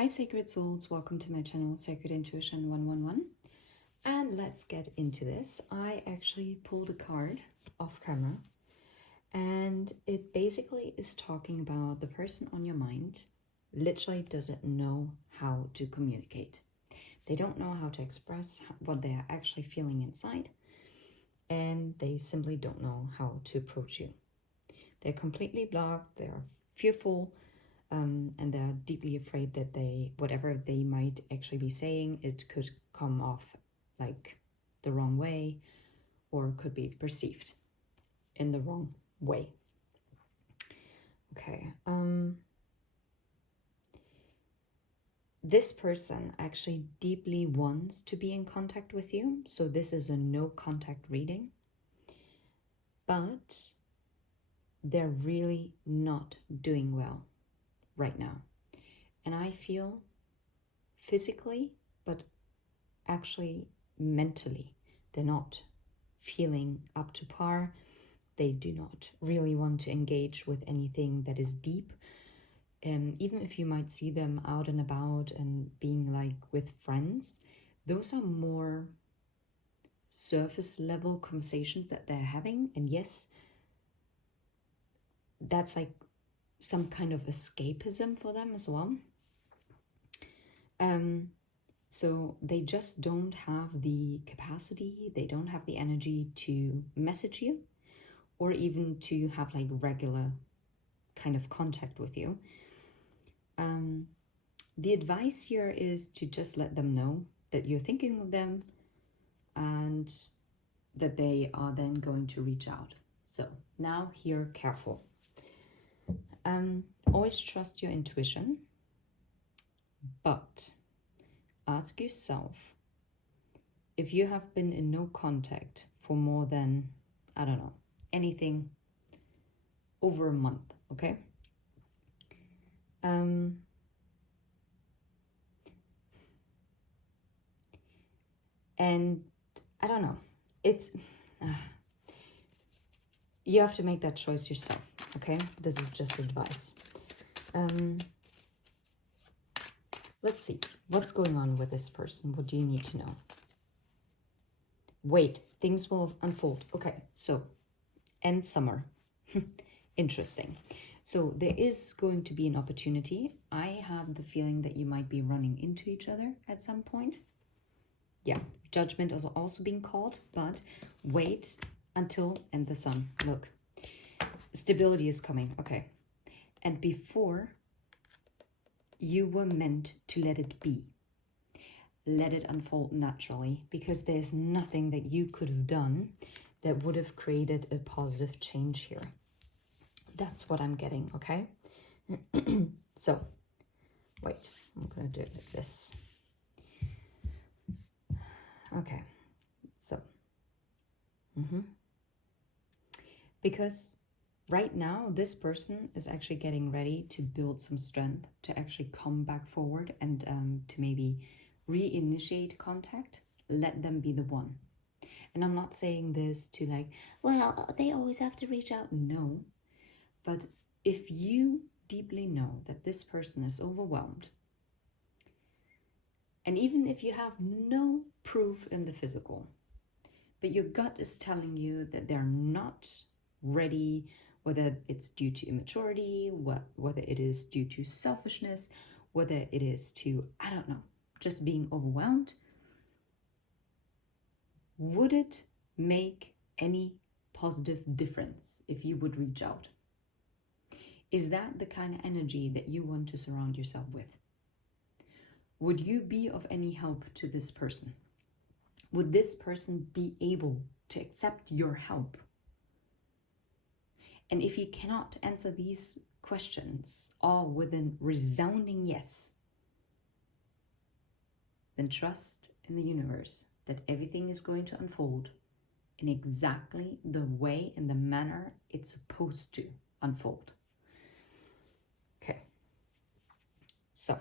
Hi Sacred Souls, welcome to my channel Sacred Intuition 111, and let's get into this. I actually pulled a card off camera and it basically is talking about the person on your mind literally doesn't know how to communicate. They don't know how to express what they are actually feeling inside, and they simply don't know how to approach you. They're completely blocked, they're fearful, and they're deeply afraid that whatever they might actually be saying, it could come off like the wrong way or could be perceived in the wrong way. Okay. This person actually deeply wants to be in contact with you. So this is a no contact reading, but they're really not doing well right now. And I feel physically, but actually mentally, they're not feeling up to par. They do not really want to engage with anything that is deep. Even if you might see them out and about and being like with friends, those are more surface level conversations that they're having. And yes, that's like some kind of escapism for them as well. So they just don't have the capacity, they don't have the energy to message you or even to have like regular kind of contact with you. The advice here is to just let them know that you're thinking of them and that they are then going to reach out. So now here, careful. Always trust your intuition, but ask yourself if you have been in no contact for more than, I don't know, anything over a month, okay? And I don't know, it's, you have to make that choice yourself, okay? This is just advice. Let's see, what's going on with this person? What do you need to know? Wait, things will unfold. Okay, so end summer. Interesting. So there is going to be an opportunity. I have the feeling that you might be running into each other at some point. Yeah, judgment is also being called, but wait until end the sun. Look, stability is coming. Okay. And before, you were meant to let it be. Let it unfold naturally, because there's nothing that you could have done that would have created a positive change here. That's what I'm getting, okay? So, wait, I'm gonna do it like this. Okay, so, because right now, this person is actually getting ready to build some strength to actually come back forward and to maybe reinitiate contact. Let them be the one. And I'm not saying this to like, well, they always have to reach out. No. But if you deeply know that this person is overwhelmed, and even if you have no proof in the physical, but your gut is telling you that they're not ready, whether it's due to immaturity, whether it is due to selfishness, whether it is to, I don't know, just being overwhelmed, would it make any positive difference if you would reach out? Is that the kind of energy that you want to surround yourself with? Would you be of any help to this person? Would this person be able to accept your help? And if you cannot answer these questions all with a resounding yes, then trust in the universe that everything is going to unfold in exactly the way and the manner it's supposed to unfold. Okay, so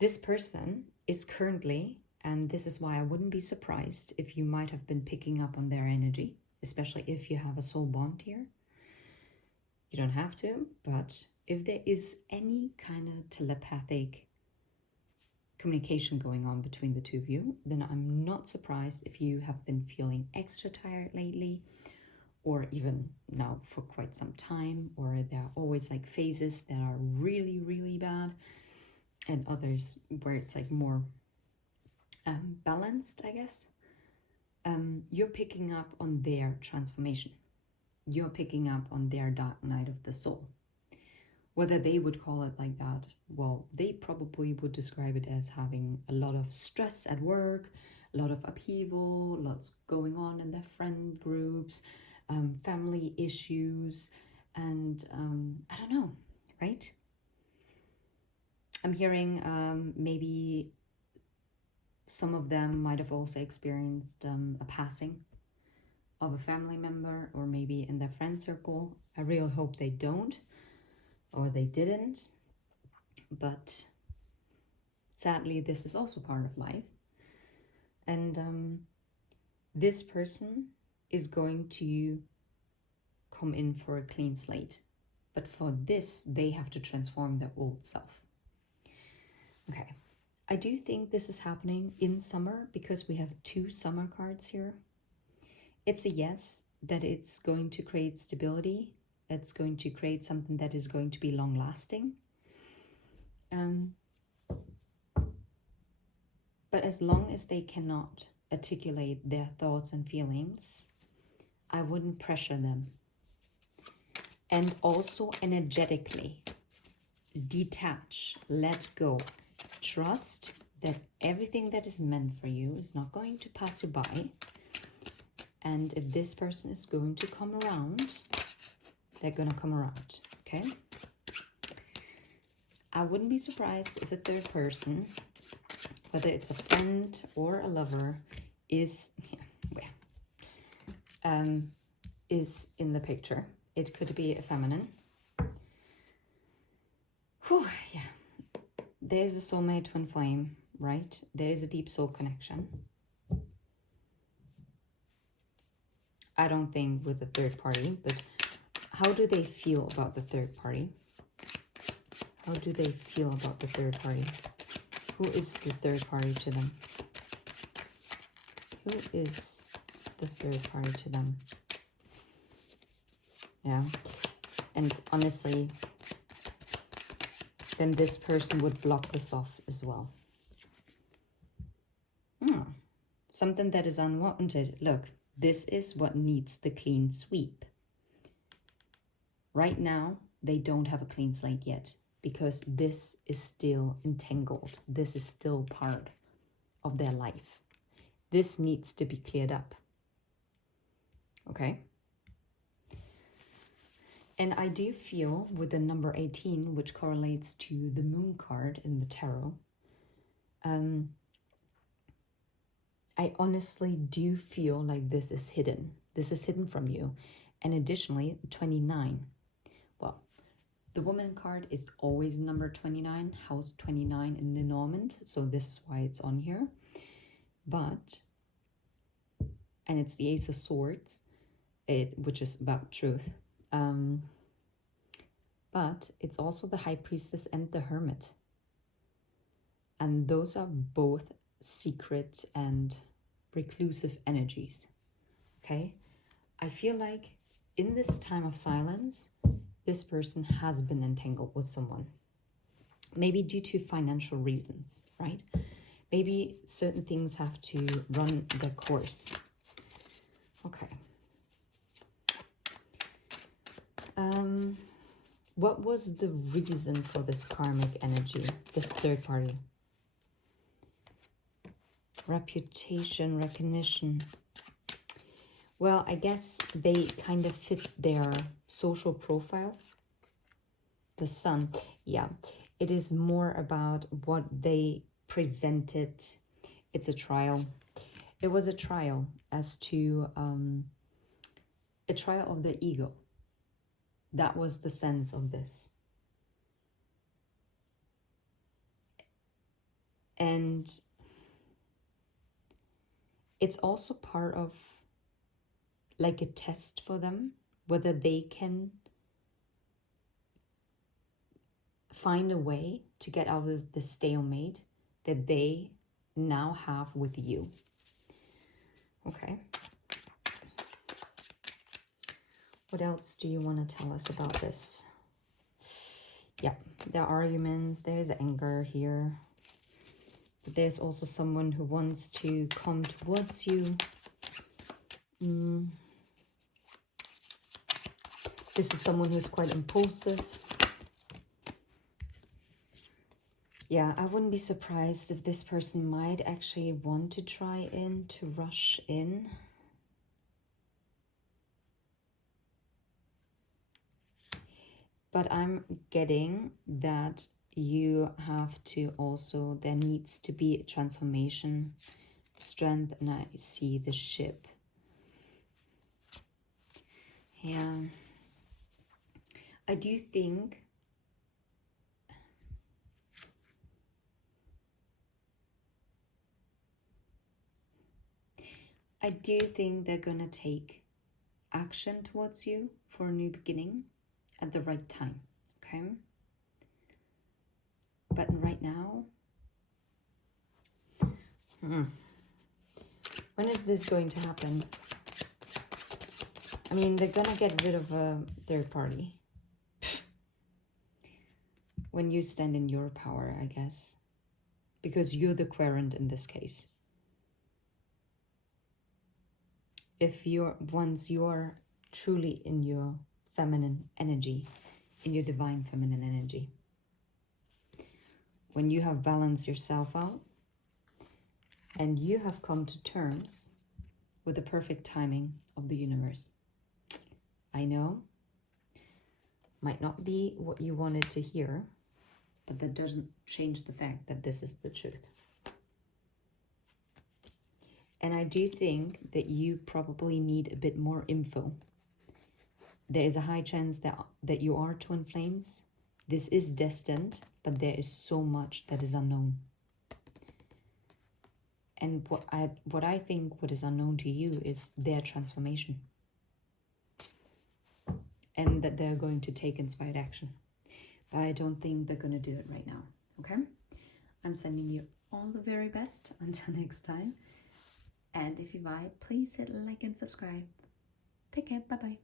this person is currently, and this is why I wouldn't be surprised if you might have been picking up on their energy, especially if you have a soul bond here. You don't have to, but if there is any kind of telepathic communication going on between the two of you, then I'm not surprised if you have been feeling extra tired lately, or even now for quite some time, or there are always like phases that are really, really bad, and others where it's like more balanced, I guess. You're picking up on their transformation. You're picking up on their dark night of the soul. Whether they would call it like that, well, they probably would describe it as having a lot of stress at work, a lot of upheaval, lots going on in their friend groups, family issues, and I don't know, right? I'm hearing maybe some of them might have also experienced a passing of a family member, or maybe in their friend circle. I really hope they don't, or they didn't, but sadly this is also part of life. And this person is going to come in for a clean slate, but for this they have to transform their old self. Okay, I do think this is happening in summer because we have 2 summer cards here. It's a yes, that it's going to create stability. It's going to create something that is going to be long lasting. But as long as they cannot articulate their thoughts and feelings, I wouldn't pressure them. And also energetically detach, let go. Trust that everything that is meant for you is not going to pass you by. And if this person is going to come around, they're going to come around, okay? I wouldn't be surprised if a third person, whether it's a friend or a lover, is in the picture. It could be a feminine. Whew, yeah. There's a soulmate twin flame, right? There is a deep soul connection. I don't think with the third party, but how do they feel about the third party? How do they feel about the third party? Who is the third party to them? Who is the third party to them? Yeah. And honestly, then this person would block this off as well. Something that is unwanted. Look, this is what needs the clean sweep. Right now, they don't have a clean slate yet because this is still entangled. This is still part of their life. This needs to be cleared up. Okay? And I do feel with the number 18, which correlates to the moon card in the tarot, I honestly do feel like this is hidden. This is hidden from you. And additionally, 29. Well, the woman card is always number 29, house 29 in Lenormand. So this is why it's on here. But, and it's the Ace of Swords, which is about truth. But it's also the High Priestess and the Hermit. And those are both secret and reclusive energies. Okay? I feel like in this time of silence, this person has been entangled with someone. Maybe due to financial reasons, right? Maybe certain things have to run their course. Okay. What was the reason for this karmic energy, this third party? Reputation, recognition. Well, I guess they kind of fit their social profile. The Sun, yeah. It is more about what they presented. It's a trial. It was a trial as to a trial of the ego. That was the sense of this. And it's also part of like a test for them, whether they can find a way to get out of the stalemate that they now have with you. Okay. What else do you want to tell us about this? Yeah, there are arguments, there's anger here. But there's also someone who wants to come towards you. This is someone who's quite impulsive. Yeah, I wouldn't be surprised if this person might actually want to try to rush in. But I'm getting that you have to also, there needs to be a transformation, strength, and I see the ship. Yeah. I do think they're gonna take action towards you for a new beginning at the right time, okay? But right now, when is this going to happen? I mean, they're gonna get rid of a third party. When you stand in your power, I guess. Because you're the querent in this case. Once you're truly in your feminine energy, in your divine feminine energy, when you have balanced yourself out and you have come to terms with the perfect timing of the universe. I know, might not be what you wanted to hear, but that doesn't change the fact that this is the truth. And I do think that you probably need a bit more info. There is a high chance that you are twin flames. This is destined, but there is so much that is unknown. And what I think what is unknown to you is their transformation. And that they're going to take inspired action. But I don't think they're going to do it right now. Okay? I'm sending you all the very best until next time. And if you vibe, please hit like and subscribe. Take care. Bye-bye.